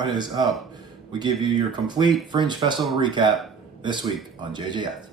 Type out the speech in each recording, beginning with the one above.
What is up? We give you your complete Fringe Festival recap this week on JJF.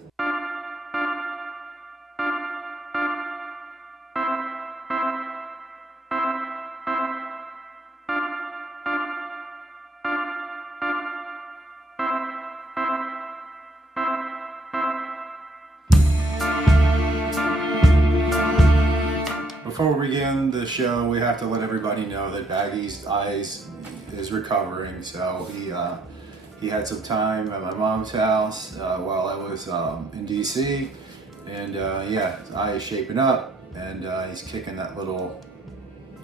Before we begin the show, we have to let everybody know that Baggy's eyes is recovering. So he had some time at my mom's house while I was in DC, and yeah, his eye is shaping up, and he's kicking that little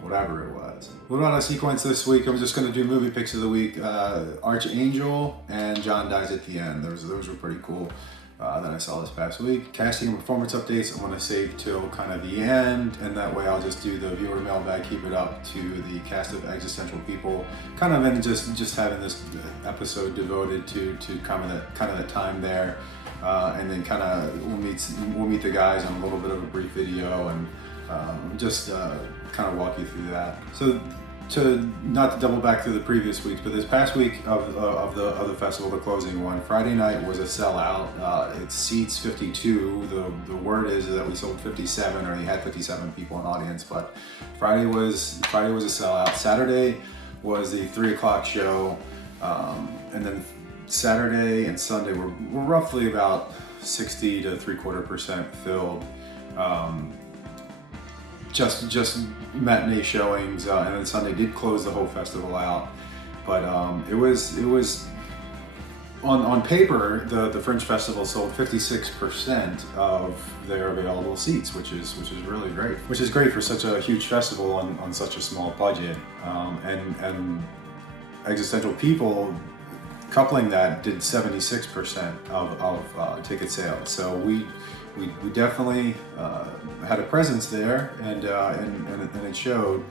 whatever it was. What about a sequence this week? I'm just going to do movie picks of the week. Archangel and John Dies at the End. Those were pretty cool. That I saw this past week. Casting and performance updates I want to save till kind of the end, and that way I'll just do the viewer mailbag, keep it up to the cast of Existential people, kind of, and just having this episode devoted to kind of the time there, and then kind of we'll meet the guys on a little bit of a brief video and just kind of walk you through that. So not to double back to the previous weeks, but this past week of the festival, the closing one, Friday night was a sellout. It seats 52. The word is that we sold 57, or he had 57 people in audience. But Friday was a sellout. Saturday was the 3 o'clock show, and then Saturday and Sunday were roughly about 60 to 3/4% filled. Just matinee showings, and then Sunday did close the whole festival out. But it was on paper, the Fringe Festival sold 56% of their available seats, which is really great. Which is great for such a huge festival on such a small budget. And Existential people, coupling that, did 76% of ticket sales. So we definitely had a presence there, and it showed.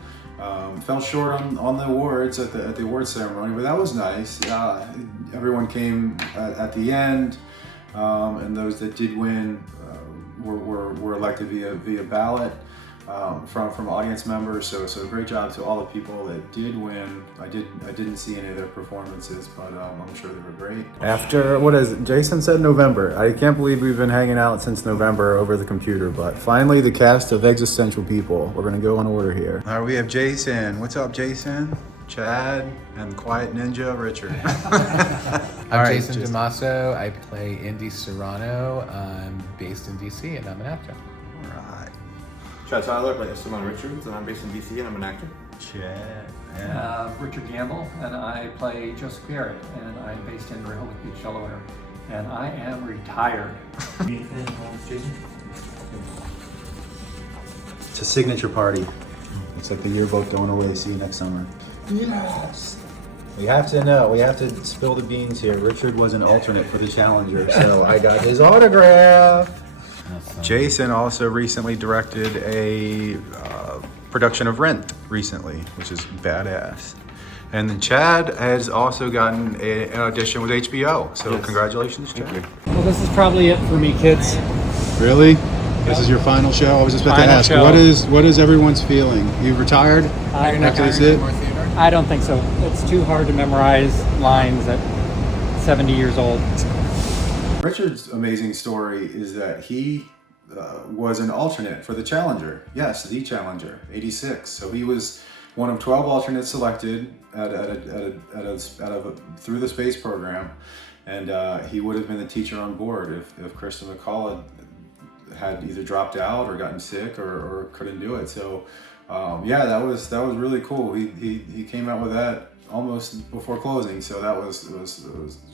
Fell short on the awards at the awards ceremony, but that was nice. Everyone came at the end, and those that did win were elected via ballot from audience members. So great job to all the people that did win. I didn't see any of their performances, but I'm sure they were great. After, what is it? Jason said November. I can't believe we've been hanging out since November over the computer, but finally the cast of Existential people. We're gonna go in order here. All right, we have Jason. What's up, Jason? Chad and Quiet Ninja Richard. I'm Jason DeMasso. I play Indy Serrano. I'm based in DC, and I'm an actor. Chad Tyler, I play Esteban Richards, and I'm based in DC, and I'm an actor. Chad. Richard Gamble, and I play Joseph Garrett, and I'm based in Rehoboth Beach, Delaware, and I am retired. It's a signature party. It's like the yearbook going away. See you next summer. Yes. We have to know. We have to spill the beans here. Richard was an alternate for the Challenger, so I got his autograph. Jason also recently directed a production of Rent recently, which is badass. And then Chad has also gotten an audition with HBO. So yes. Congratulations, Chad. Thank you. Well, this is probably it for me, kids. Really? This is your final show? I was just about to ask, what is everyone's feeling? You retired after this hit? I don't think so. It's too hard to memorize lines at 70 years old. Richard's amazing story is that he was an alternate for the Challenger. Yes, the Challenger, 86. So he was one of 12 alternates selected through the space program, and he would have been the teacher on board if Krista McCall had either dropped out or gotten sick or couldn't do it. So yeah, that was really cool. He came out with that almost before closing, so that was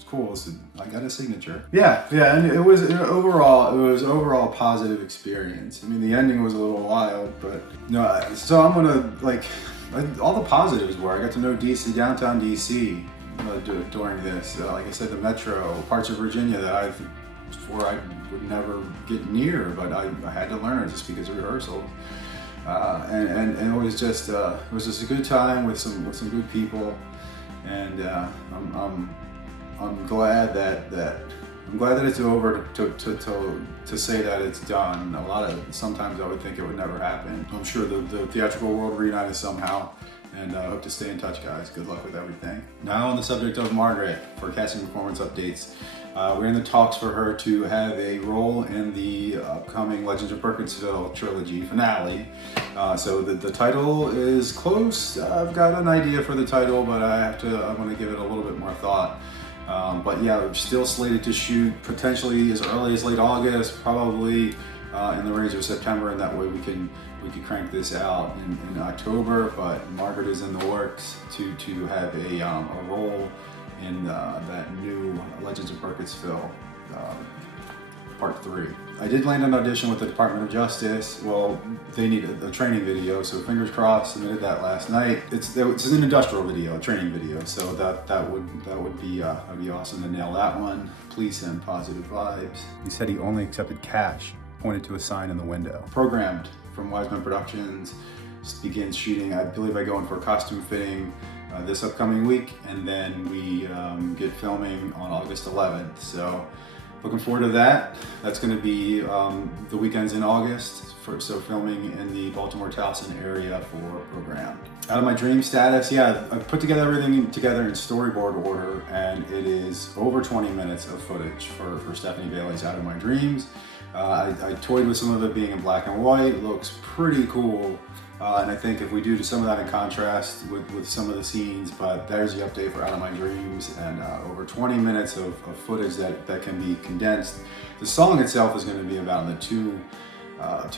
cool. So I got a signature. Yeah, and it was overall a positive experience. I mean, the ending was a little wild, but no. So I'm gonna all the positives were I got to know DC, downtown DC, during this. Like I said, the Metro, parts of Virginia that I would never get near, but I had to learn it just because of rehearsal. And it was just a good time with some good people, and I'm glad that it's over to say that it's done. Sometimes I would think it would never happen. I'm sure the theatrical world reunited somehow, And I hope to stay in touch, guys. Good luck with everything. Now on the subject of Margaret, for casting performance updates. We're in the talks for her to have a role in the upcoming Legends of Burkittsville trilogy finale. So the title is close. I've got an idea for the title, but I want to give it a little bit more thought. But yeah, we're still slated to shoot potentially as early as late August, probably in the range of September, and that way we could crank this out in October. But Margaret is in the works to have a role in that new Legends of Burkittsville Part 3. I did land an audition with the Department of Justice. Well, they need a training video, so fingers crossed. Submitted that last night. It's an industrial video, a training video, so that would be awesome to nail that one. Please send positive vibes. He said he only accepted cash. Pointed to a sign in the window. Programmed from Wiseman Productions begins shooting. I believe I go in for a costume fitting this upcoming week, and then we get filming on August 11th. So looking forward to that. That's going to be the weekends in August, so filming in the Baltimore Towson area for Programmed. Out of My Dream status, yeah, I put everything together in storyboard order, and it is over 20 minutes of footage for Stephanie Bailey's Out of My Dreams. I toyed with some of it being in black and white. It looks pretty cool. And I think if we do some of that in contrast with some of the scenes, but there's the update for Out of My Dreams, and over 20 minutes of footage that can be condensed. The song itself is going to be about in the 2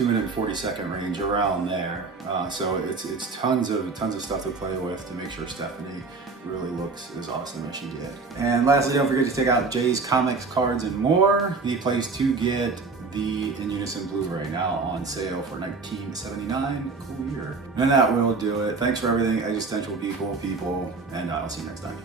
minute and 40 second range, around there. So it's tons of stuff to play with to make sure Stephanie really looks as awesome as she did. And lastly, don't forget to check out Jay's Comics, Cards, and More. The place to get the Unison Blu-ray, now on sale for $19.79. Cool year. And that will do it. Thanks for everything, Existential people, and I'll see you next time.